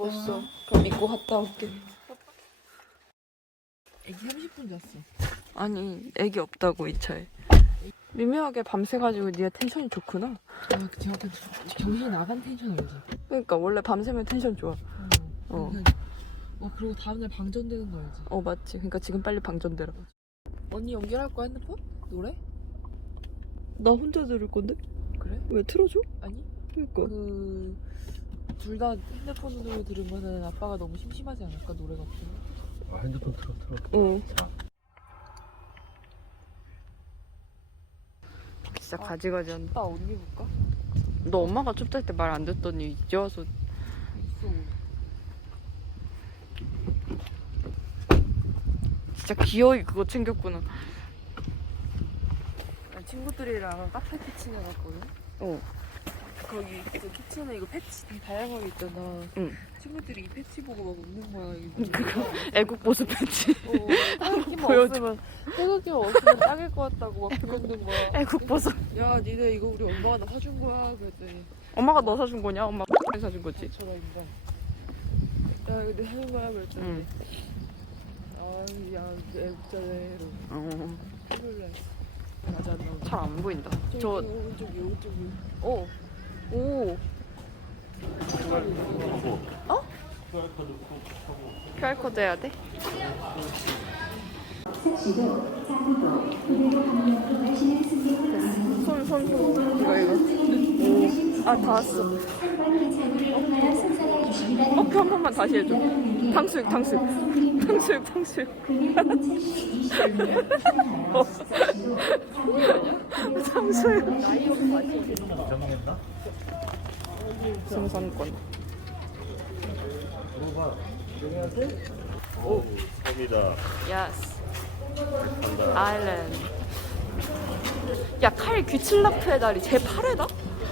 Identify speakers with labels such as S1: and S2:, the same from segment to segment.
S1: 자고 있어. 그럼 믿고 갔다 올게.
S2: 애기 30분 잤어.
S1: 아니, 애기 없다고 이 차에. 미묘하게 밤새가지고 니가 텐션이 좋구나.
S2: 아, 제가 정신이 나간 텐션 알지?
S1: 그러니까 원래 밤새면 텐션 좋아.
S2: 어. 와, 그리고 다음날 방전되는 거 알지?
S1: 맞지. 그러니까 지금 빨리 방전되라.
S2: 언니 연결할 거야, 핸드폰? 노래?
S1: 나 혼자 들을 건데?
S2: 그래?
S1: 왜 틀어줘?
S2: 아니?
S1: 그러니까.
S2: 둘 다 핸드폰으로 들으면은 아빠가 너무 심심하지 않을까, 노래가 없으면?
S3: 아, 핸드폰 틀어.
S1: 응. 진짜 가지가지 한다.
S2: 나 옷 입을까?
S1: 너 엄마가 춥다 할 때 말 안 듣더니 이제 와서.
S2: 있어.
S1: 진짜 기어이 그거 챙겼구나.
S2: 친구들이랑 카페 키친에 갔거든? 거기 그 키친에 이거 패치 다양하게 있잖아.
S1: 응.
S2: 친구들이 이 패치 보고 막 웃는 거야.
S1: 그거 애국 보수 팬츠.
S2: 태극기만
S1: 보여줘.
S2: 없으면 태극기만 없으면 딱일 것 같다고 막 그러는 거야.
S1: 애국 보수.
S2: 야, 니네 이거 우리 엄마가 나 사준 거야. 그랬더니
S1: 엄마가 너 사준 거냐? 엄마 사준 거지.
S2: 저라 인간. 야, 이거 내 사준 거야. 그랬더니
S1: 응.
S2: 아, 야, 애국자네. 이러고 소리를 했어. 맞아, 안 나오네.
S1: 잘 안 보인다.
S2: 저기
S1: 저
S2: 오른쪽이.
S1: 오. QR코드 해야 돼? 손. 이거. 아, 다 왔어. 한 번만 다시 해줘. 탕수육. 탕수육.
S3: 정했나?
S1: 승선권.
S3: 물어봐. 오, 섬이다.
S1: 예스.
S3: 간다.
S1: 아일랜드. 야, 칼 귀칠라프의 다리 제 8회다?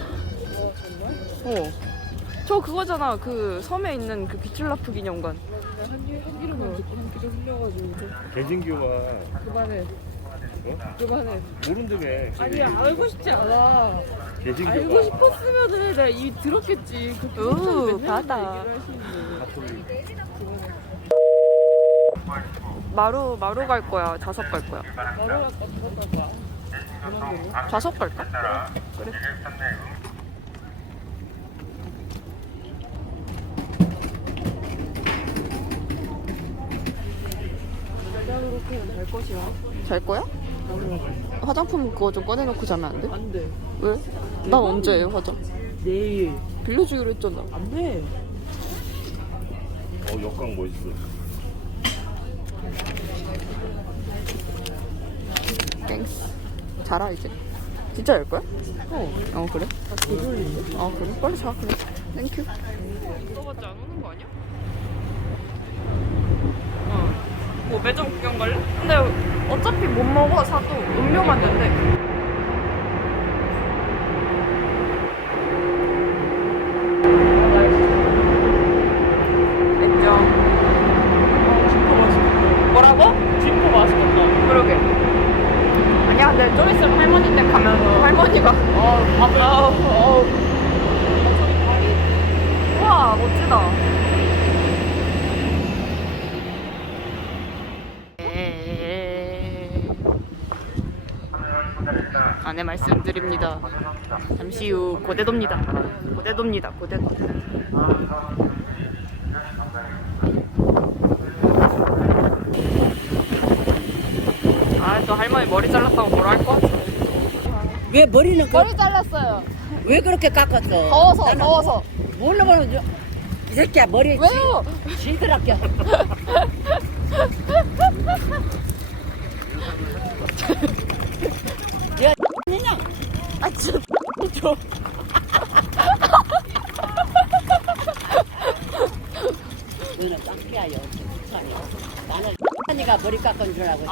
S1: 저 그거잖아. 그 섬에 있는 그 귀칠라프 기념관.
S2: 한기로만 듣고 한기로 흘려가지고
S3: 개진규가
S2: 그만해.
S3: 어?
S2: 그만해.
S3: 모른다며.
S2: 아니, 알고 싶지 않아.
S3: 개진규가
S2: 알고 싶었으면은 내가 이 들었겠지.
S1: 우, 바다. 마루 갈 거야? 좌석 갈 거야?
S2: 나를 아까 들었다 봐. 그만
S1: 좌석 갈까? 그래.
S2: 그렇게는 될 것이야.
S1: 잘 거야? 화장품 그거 좀 꺼내놓고 자면 안 돼?
S2: 안 돼.
S1: 왜? 난 언제 해, 화장?
S2: 내일.
S1: 빌려주기로 했잖아.
S2: 안 돼.
S3: 역광 멋있어.
S1: 땡스. 자라 이제. 진짜 열 거야? 그래?
S2: 나 개졸린데?
S1: 그래? 빨리 자 그래. 땡큐. 너밖에 안 오는 거 아니야? 뭐 매점 구경 갈래? 근데 어차피 못 먹어 사도 음료만 된대. 액정. 진포 맛있겠다. 뭐라고? 진포 맛있겠다. 그러게. 아니야, 근데 좀 있으면 할머니 댁 가면서 할머니가 밥을. 우와, 멋지다. 안내 말씀드립니다. 잠시 후 고대도입니다. 고대도. 또 할머니 머리 잘랐다고 뭐라 할 것 같아.
S4: 왜 머리는
S1: 머리 잘랐어요.
S4: 왜 그렇게 깎았어?
S1: 더워서.
S4: 모르면 이 새끼야 머리
S1: 왜요?
S4: 시들할게. 야, 니냐?
S1: 아, 진짜. 저.
S4: 너는 깎여요. 나는 니가 머리 깎은 줄 알고.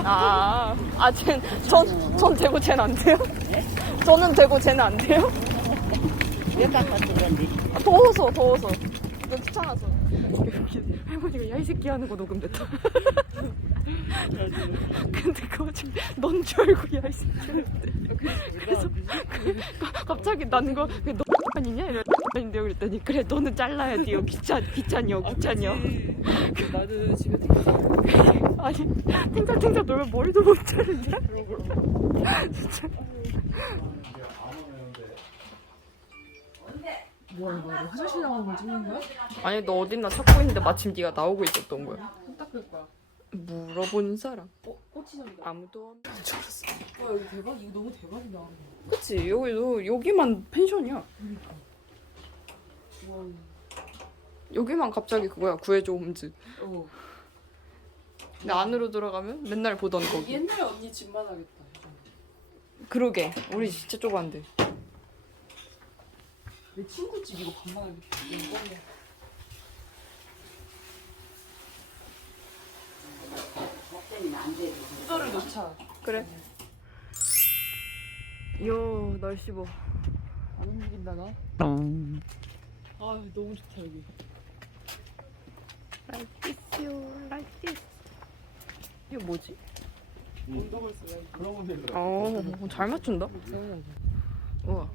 S1: 전 되고 쟤는 안 돼요?
S4: 네?
S1: 저는 되고 쟤는 안 돼요?
S4: 왜 깎았어 그런지.
S1: 더워서. 이거 귀찮아서. 할머니가 야 이 새끼 하는 거 녹음됐다. 근데 그거 지금 넌 줄 알고 야 이 새끼 했대. 그래서 갑자기 나는 거 너 아니냐? 이랬는데 그랬더니 그래 너는 잘라야 돼요. 귀찮요.
S2: 나는 집에 tinggal.
S1: 아니 탱자탱자 놀면 머리도 못 자르냐? 진짜.
S2: 뭐야 이거 화장실 나가는 걸 찍는 거야?
S1: 아니 너 어딨나 찾고 있는데 마침 네가 나오고 있었던 거야.
S2: 손 닦을 거야.
S1: 물어본 사람
S2: 꼬치장이다.
S1: 아무도 없는.
S2: 와 여기 대박. 이거 너무 대박이다.
S1: 그치 여기만 펜션이야.
S2: 와.
S1: 여기만 갑자기 그거야 구해줘 홈즈.
S2: 어.
S1: 근데 안으로 들어가면 맨날 보던 거기.
S2: 옛날 언니 집만 하겠다.
S1: 그러게 우리 진짜 좁았는데.
S2: 내 친구 집 이거 반만 하겠다. 이거 뻥이야. 숫자를 넣자.
S1: 그래. 요 날씨 봐.
S2: 안 움직인다 나. 아 너무 좋다 여기.
S1: Like this, you like this. 이거 뭐지?
S2: 운동을 써야
S3: 그런 건데.
S1: 잘 맞춘다. 우와.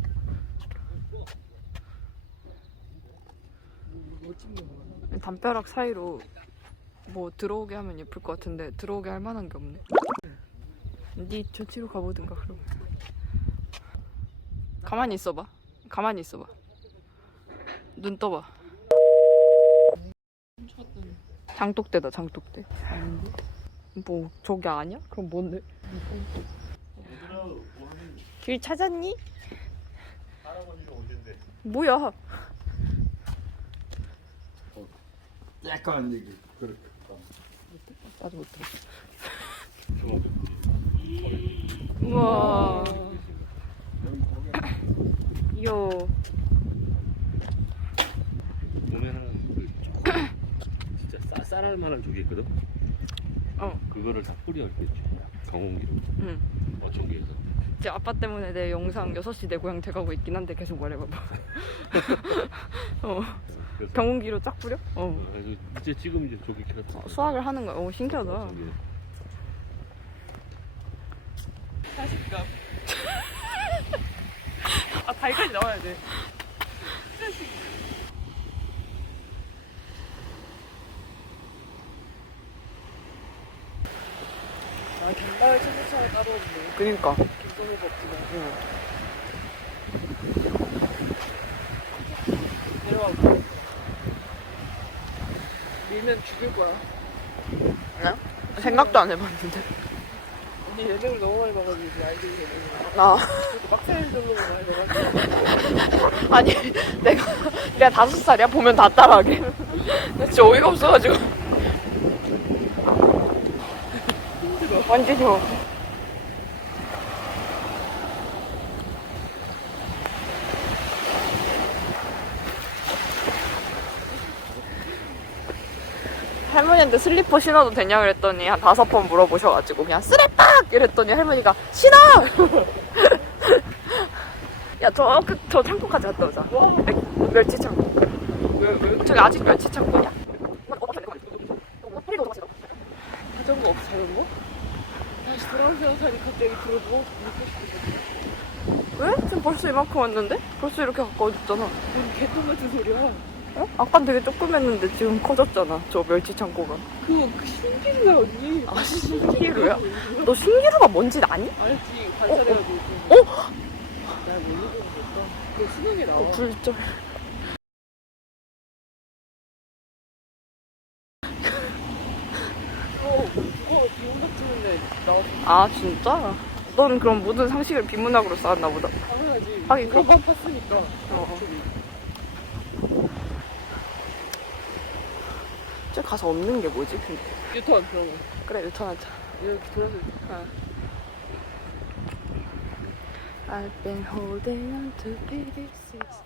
S2: 뭐 찍는 거야?
S1: 담벼락 사이로 뭐 들어오게 하면 예쁠 것 같은데 들어오게 할 만한 게 없네. 네 저치로 가보든가 그럼. 가만히 있어봐. 눈 떠봐.
S2: 훔쳐갔더니
S1: 장독대다 장독대.
S2: 아닌데?
S1: 뭐 저기 아니야? 그럼 뭔데? 길 찾았니?
S3: 할아버지가 어딘데?
S1: 뭐야?
S3: 약간 이게 그렇게.
S1: 나도 못 들어. 우와. 요.
S3: 보면은 그 진짜 쌀알 만한 저기 있거든. 그거를 다 뿌려 이렇게 강홍기로.
S1: 응.
S3: 어촌기에서.
S1: 이제 아빠 때문에 내 영상 6시 내 고향 돼가고 있긴 한데 계속 말해봐봐.
S3: 그래서
S1: 경운기로 쫙 뿌려?
S3: 그래서 이제 지금 이제 조기 캐럿.
S1: 수확을 하는 거야. 신기하다.
S2: 자식감. 아 발까지 나와야 돼. 아 갱마을 청소차가 따로 없네.
S1: 그니까.
S2: 김성호가 없지만. 내려와. 밀면 죽일 거야.
S1: 생각도 안 해봤는데.
S2: 언니 예능을 너무 많이 봐가지고 이제 알게 되는
S1: 나.
S2: 막사일 정도로 많이 봐가지고.
S1: 아니, 내가 5살이야? 보면 다 따라하게. 나 진짜 어이가 없어가지고. 완전 좋아. 할머니한테 슬리퍼 신어도 되냐 그랬더니 한 5번 물어보셔가지고 그냥 쓰레빡! 이랬더니 할머니가 신어! 야 저 창고까지 갔다 오자. 멸치 창고. 왜? 저기 아직 멸치 창고냐?
S2: 자전거 없어 자전거? 다시 돌아오면서 다니 갑자기 들어보고
S1: 왜? 지금 벌써 이만큼 왔는데? 벌써 이렇게 가까워졌잖아.
S2: 뭔 개똥 같은 소리야.
S1: 어? 아깐 되게 조그맸는데 지금 커졌잖아. 저 멸치 창고가.
S2: 그거 신기루야 언니.
S1: 아 신기루야? 너 신기루가 뭔지 아니?
S2: 알지 관찰해가지고. 날 모르는 거니까. 그거 수능에 나와.
S1: 불절.
S2: 그거 비문학 치는데 나왔어.
S1: 아 진짜? 넌 그럼 모든 상식을 비문학으로 쌓았나 보다.
S2: 당연하지.
S1: 하긴
S2: 그거만 팠으니까.
S1: 저 가서 없는 게 뭐지? 근데
S2: 유턴 그런 거.
S1: 그래 유턴하자.
S2: 이렇게 돌아서.
S1: I've been holding on to pieces.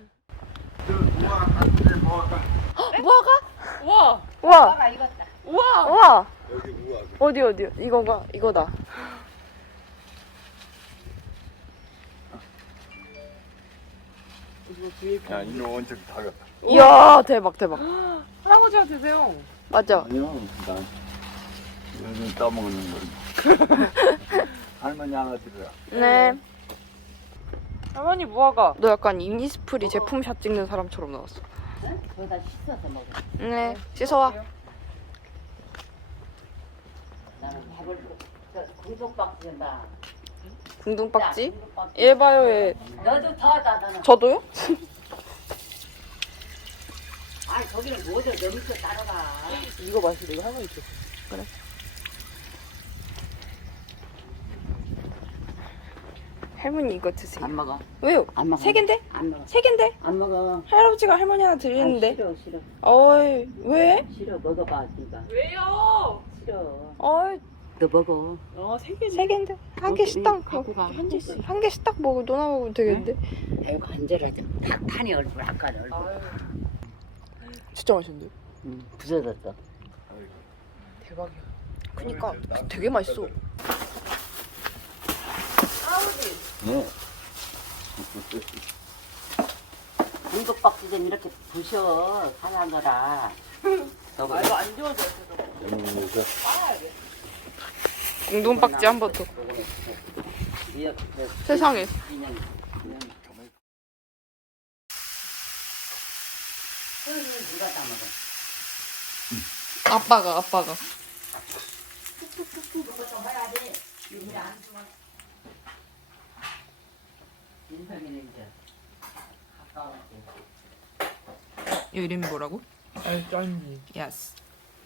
S1: 무화과?
S2: 와.
S1: 우와
S2: 우와.
S1: 우와
S3: 여기 우와.
S1: 어디 이거다.
S2: 이거 뒤에
S3: 야, 이거 원칙 다 갔다.
S1: 이야 대박.
S2: 할아버지한테 세요.
S1: 맞아.
S3: 아니요, 난 요즘 떠먹는 거. 할머니 하나 드려.
S1: 네. 할머니 뭐하가? 너 약간 이니스프리 제품샷 찍는 사람처럼 나왔어.
S4: 응? 거기다 씻어서 먹어.
S1: 네, 씻어와.
S4: 나는 밥을 공속박스 된다.
S1: 궁둥박지? 얘 봐요, 얘.
S4: 너도 더 하자, 너는.
S1: 저도요?
S4: 아니, 거기는 뭐죠? 너 밑에 따라가.
S2: 이거 맛있어. 이거 할머니 줘.
S1: 할머니 이거 드세요.
S4: 안 먹어.
S1: 왜요?
S4: 안 먹어.
S1: 세 갠데?
S4: 안 먹어.
S1: 세 갠데?
S4: 안 먹어.
S1: 할아버지가 할머니 하나 드리는데.
S4: 싫어, 싫어.
S1: 어이, 왜?
S4: 싫어. 먹어봐, 니가.
S2: 왜요?
S4: 싫어.
S1: 어이,
S4: 너 먹어.
S2: 세 개.
S1: 세 갠데? 한 개씩 딱.
S4: 갖고 가.
S1: 한 개씩. 한 개씩 딱 먹어. 너나 먹으면 되겠는데?
S4: 아이고, 앉아라 좀. 판이 얼굴, 아까 얼굴.
S1: 진짜 맛있는데?
S4: 응, 부서졌어.
S2: 대박이야.
S1: 그니까 되게 맛있어.
S3: 네.
S4: 공급박스 좀 이렇게 부셔. 사냥거라.
S2: 아 이거 안 지워져요.
S3: 여기서
S1: 궁둥박지 한 번 더. 세상에.
S4: 누가 따먹어?
S1: 아빠가.
S4: 그거 좀 해야지. 일을 안 주면. 인성이는 이제 가까웠지.
S1: 이 이름이 뭐라고?
S2: 알짠지.
S1: 예스.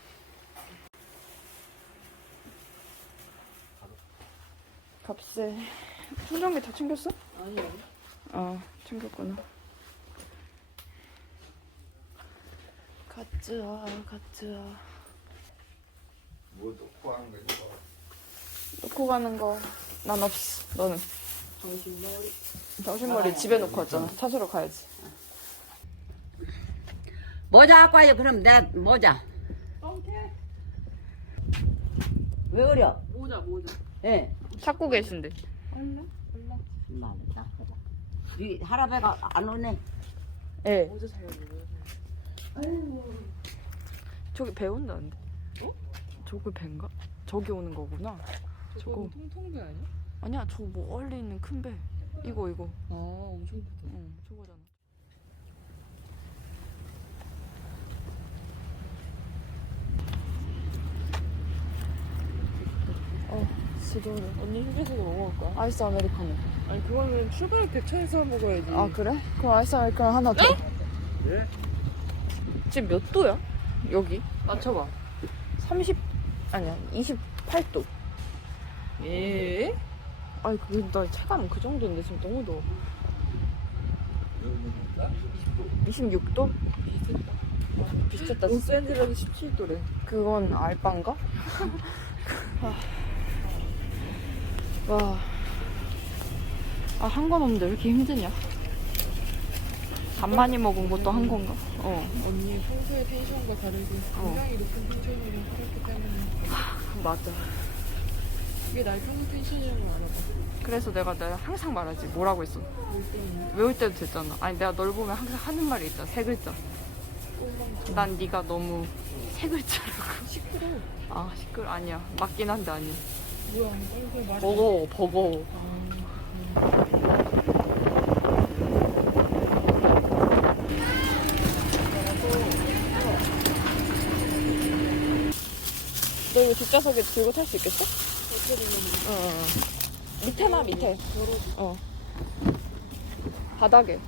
S1: 값세. 충전기 다 챙겼어?
S2: 아니요.
S1: 어, 챙겼구나. 가자.
S3: 뭐 놓고 하는 거지?
S1: 놓고 가는 거 난 없어. 너는? 정신머리 집에 놓고 왔잖아. 찾으러 가야지.
S4: 모자 갖고 와요. 그럼 내 모자. 왜 그려?
S2: 모자.
S4: 예.
S1: 찾고 계신데.
S4: 이 할아버지가 안 오네.
S1: 예.
S2: 모자 사려고.
S1: 저기 배 온다는데.
S2: 어?
S1: 저기 배인가? 저기 오는 거구나.
S2: 저거 통통배 아니야?
S1: 아니야, 저 멀리 있는 큰 배. 이거.
S2: 아 엄청 크다.
S1: 응, 저거잖아. 지도를.
S2: 언니 휴게소도 뭐 먹을 거야?
S1: 아이스 아메리카노.
S2: 아니 그거는 출발할 때 차에서 먹어야지.
S1: 아 그래? 그럼 아이스 아메리카노 하나 더.
S3: 네?
S1: 지금 몇 도야? 여기? 맞춰봐. 30 아니야 28도.
S2: 예?
S1: 아니 나 체감 그 정도인데 지금 너무 더워. 26도? 비슷했다.
S2: 로스앤젤레스 17도래.
S1: 그건 알바인가? 와. 한 건 없는데 왜 이렇게 힘드냐? 밥 많이 먹은 것도 한 건가?
S2: 언니 평소에 텐션과 다르게 굉장히 높은 텐션으로 살았기 때문에
S1: 맞아.
S2: 그게 나의 평소 텐션이라는 걸 알아봐.
S1: 그래서 내가 항상 말하지. 뭐라고 했어? 외울 때도 됐잖아. 아니 내가 널 보면 항상 하는 말이 있잖아. 세 글자. 난 네가 너무 세 글자라고.
S2: 시끄러.
S1: 아 시끌 아니야. 맞긴 한데 아니야.
S2: 뭐야 빨리 말해.
S1: 버거워. 너 이거 뒷좌석에 들고 탈 수 있겠어? 밑에 나 밑에. 바닥에.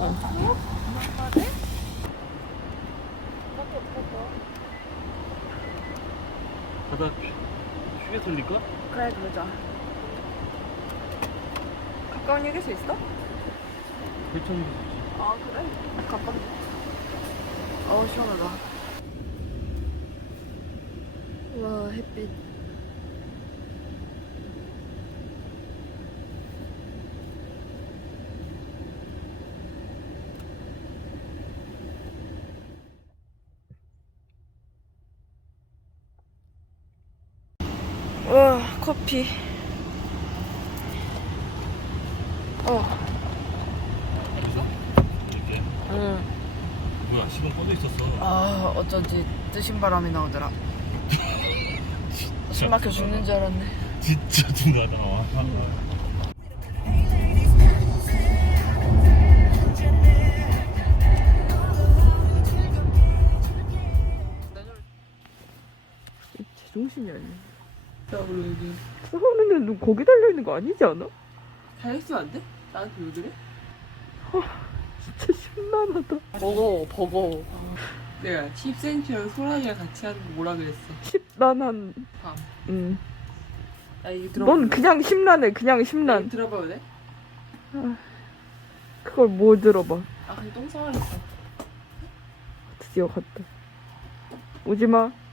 S3: 바다 휴게 돌릴까?
S1: 그래 그러자. 가까운 휴게소 있어?
S3: 대청
S1: 아 그래? 가깝네. 시원하다. 와 햇빛. 와 커피.
S3: 이렇게.
S1: 응.
S3: 뭐야 시동 꺼져 있었어.
S1: 어쩐지 뜨신 바람이 나오더라. 숨 막혀 죽는 줄 알았네.
S3: 진짜 둥가다 와.
S2: 병신이 아니야. 나 그리고 여기
S1: 싸우는 애는 거기 달려있는 거 아니지 않아?
S2: 다이어트면 안 돼? 나한테 왜 그래?
S1: 진짜 심란하다. 버거워.
S2: 내가 10cm랑 소라이랑 같이 하는 거 뭐라 그랬어?
S1: 심란한.
S2: 밤.
S1: 응.
S2: 나 이거 들어봐.
S1: 넌 그냥 심란해. 그냥
S2: 나
S1: 심란.
S2: 이거 들어봐도 돼?
S1: 그걸 뭐 들어봐.
S2: 아 근데 똥 싸가랬어.
S1: 드디어 갔다. 오지마.